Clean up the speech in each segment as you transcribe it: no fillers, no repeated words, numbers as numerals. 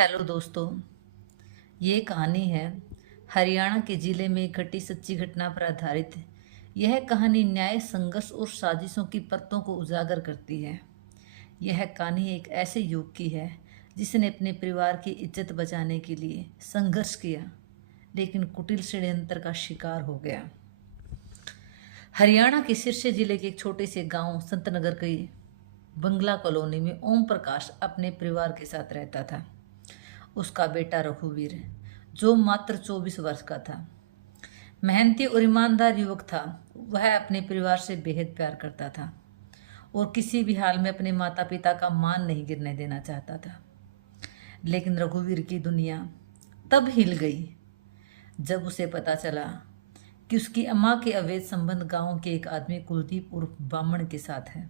Hello दोस्तों। ये कहानी है हरियाणा के ज़िले में एक घटी सच्ची घटना पर आधारित। यह कहानी न्याय, संघर्ष और साजिशों की परतों को उजागर करती है। यह कहानी एक ऐसे युवक की है जिसने अपने परिवार की इज्जत बचाने के लिए संघर्ष किया, लेकिन कुटिल षड्यंत्र का शिकार हो गया। हरियाणा के सिरसा जिले के एक छोटे से गांव संतनगर की बंगला कॉलोनी में ओम प्रकाश अपने परिवार के साथ रहता था। उसका बेटा रघुवीर, जो मात्र 24 वर्ष का था, मेहनती और ईमानदार युवक था। वह अपने परिवार से बेहद प्यार करता था और किसी भी हाल में अपने माता पिता का मान नहीं गिरने देना चाहता था। लेकिन रघुवीर की दुनिया तब हिल गई जब उसे पता चला कि उसकी अम्मा के अवैध संबंध गांव के एक आदमी कुलदीप उर्फ बामण के साथ है।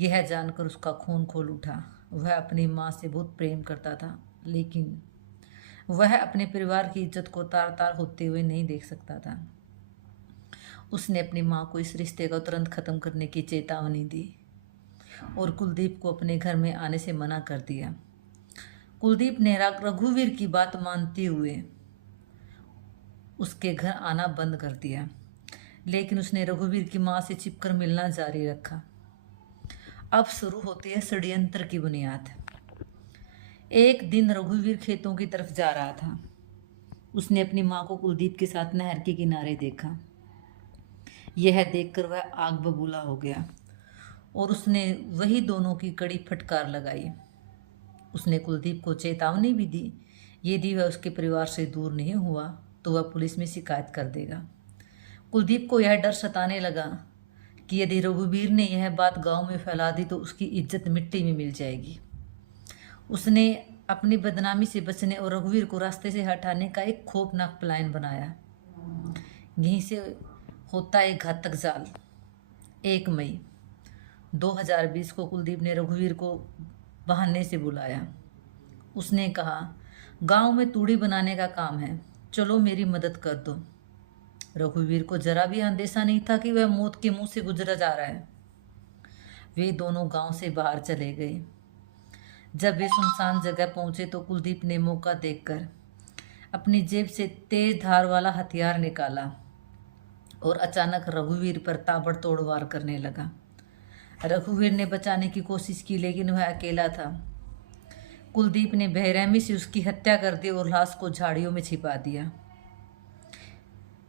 यह जानकर उसका खून खोल उठा। वह अपनी माँ से बहुत प्रेम करता था, लेकिन वह अपने परिवार की इज्जत को तार तार होते हुए नहीं देख सकता था। उसने अपनी माँ को इस रिश्ते को तुरंत खत्म करने की चेतावनी दी और कुलदीप को अपने घर में आने से मना कर दिया। कुलदीप ने रघुवीर की बात मानते हुए उसके घर आना बंद कर दिया, लेकिन उसने रघुवीर की माँ से छिपकर मिलना जारी रखा। अब शुरू होती है षड्यंत्र की बुनियाद। एक दिन रघुवीर खेतों की तरफ जा रहा था। उसने अपनी माँ को कुलदीप के साथ नहर के किनारे देखा। यह देखकर वह आग बबूला हो गया और उसने वही दोनों की कड़ी फटकार लगाई। उसने कुलदीप को चेतावनी भी दी, यदि वह उसके परिवार से दूर नहीं हुआ तो वह पुलिस में शिकायत कर देगा। कुलदीप को यह डर सताने लगा कि यदि रघुवीर ने यह बात गांव में फैला दी तो उसकी इज्जत मिट्टी में मिल जाएगी। उसने अपनी बदनामी से बचने और रघुवीर को रास्ते से हटाने का एक खौफनाक प्लान बनाया। यहीं से होता एक घातक जाल। 1 मई 2020 को कुलदीप ने रघुवीर को बहाने से बुलाया। उसने कहा, गांव में तूड़ी बनाने का काम है, चलो मेरी मदद कर दो। रघुवीर को जरा भी अंदेशा नहीं था कि वह मौत के मुंह से गुजरा जा रहा है। वे दोनों गांव से बाहर चले गए। जब वे सुनसान जगह पहुंचे तो कुलदीप ने मौका देखकर अपनी जेब से तेज धार वाला हथियार निकाला और अचानक रघुवीर पर ताबड़तोड़ वार करने लगा। रघुवीर ने बचाने की कोशिश की, लेकिन वह अकेला था। कुलदीप ने बेरहमी से उसकी हत्या कर दी और लाश को झाड़ियों में छिपा दिया।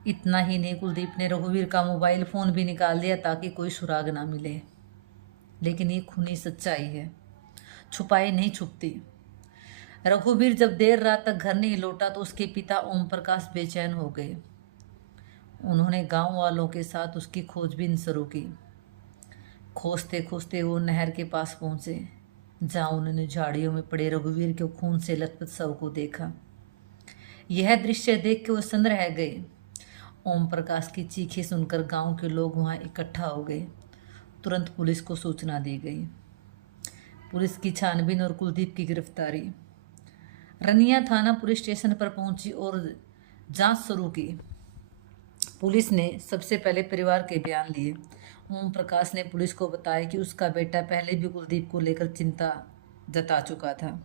इतना ही नहीं, कुलदीप ने रघुवीर का मोबाइल फोन भी निकाल दिया ताकि कोई सुराग ना मिले। लेकिन ये खूनी सच्चाई है, छुपाई नहीं छुपती। रघुवीर जब देर रात तक घर नहीं लौटा तो उसके पिता ओम प्रकाश बेचैन हो गए। उन्होंने गांव वालों के साथ उसकी खोजबीन शुरू की। खोजते खोजते वो नहर के पास पहुंचे, जहां उन्होंने झाड़ियों में पड़े रघुवीर के खून से लथपथ शव को देखा। यह दृश्य देख के वो सन्न रह गए। ओम प्रकाश की चीखें सुनकर गांव के लोग वहां इकट्ठा हो गए। तुरंत पुलिस को सूचना दी गई। पुलिस की छानबीन और कुलदीप की गिरफ्तारी। रनिया थाना पुलिस स्टेशन पर पहुंची और जांच शुरू की। पुलिस ने सबसे पहले परिवार के बयान लिए। ओम प्रकाश ने पुलिस को बताया कि उसका बेटा पहले भी कुलदीप को लेकर चिंता जता चुका था।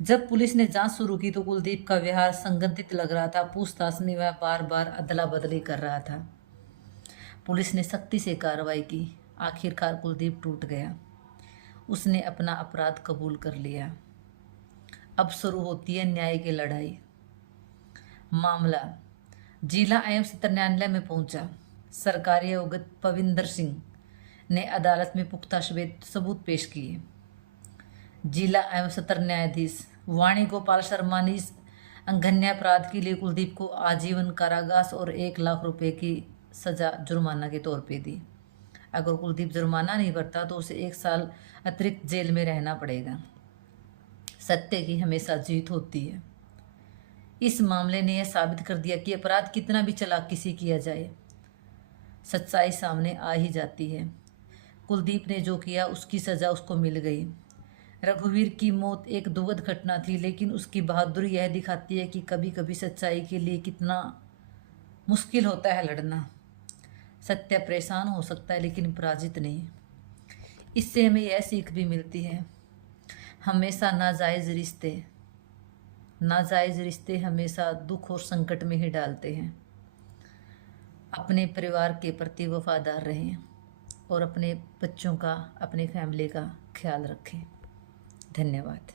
जब पुलिस ने जांच शुरू की तो कुलदीप का व्यवहार संदिग्ध लग रहा था। पूछताछ में वह बार बार अदला बदली कर रहा था। पुलिस ने सख्ती से कार्रवाई की। आखिरकार कुलदीप टूट गया। उसने अपना अपराध कबूल कर लिया। अब शुरू होती है न्याय की लड़ाई। मामला जिला एवं सत्र न्यायालय में पहुंचा। सरकारी अवगत पविंदर सिंह ने अदालत में पुख्ता सबूत पेश किए। जिला एवं सत्र न्यायाधीश वाणी गोपाल शर्मा ने इस अंघन्य अपराध के लिए कुलदीप को आजीवन कारावास और 1 लाख रुपए की सजा जुर्माना के तौर पे दी। अगर कुलदीप जुर्माना नहीं भरता तो उसे 1 साल अतिरिक्त जेल में रहना पड़ेगा। सत्य की हमेशा जीत होती है। इस मामले ने यह साबित कर दिया कि अपराध कितना भी चालाकी से किया जाए, सच्चाई सामने आ ही जाती है। कुलदीप ने जो किया उसकी सजा उसको मिल गई। रघुवीर की मौत एक दुखद घटना थी, लेकिन उसकी बहादुरी यह दिखाती है कि कभी कभी सच्चाई के लिए कितना मुश्किल होता है लड़ना। सत्य परेशान हो सकता है लेकिन पराजित नहीं। इससे हमें यह सीख भी मिलती है, हमेशा नाजायज़ रिश्ते हमेशा दुख और संकट में ही डालते हैं। अपने परिवार के प्रति वफादार रहें और अपने बच्चों का, अपने फैमिली का ख्याल रखें। धन्यवाद।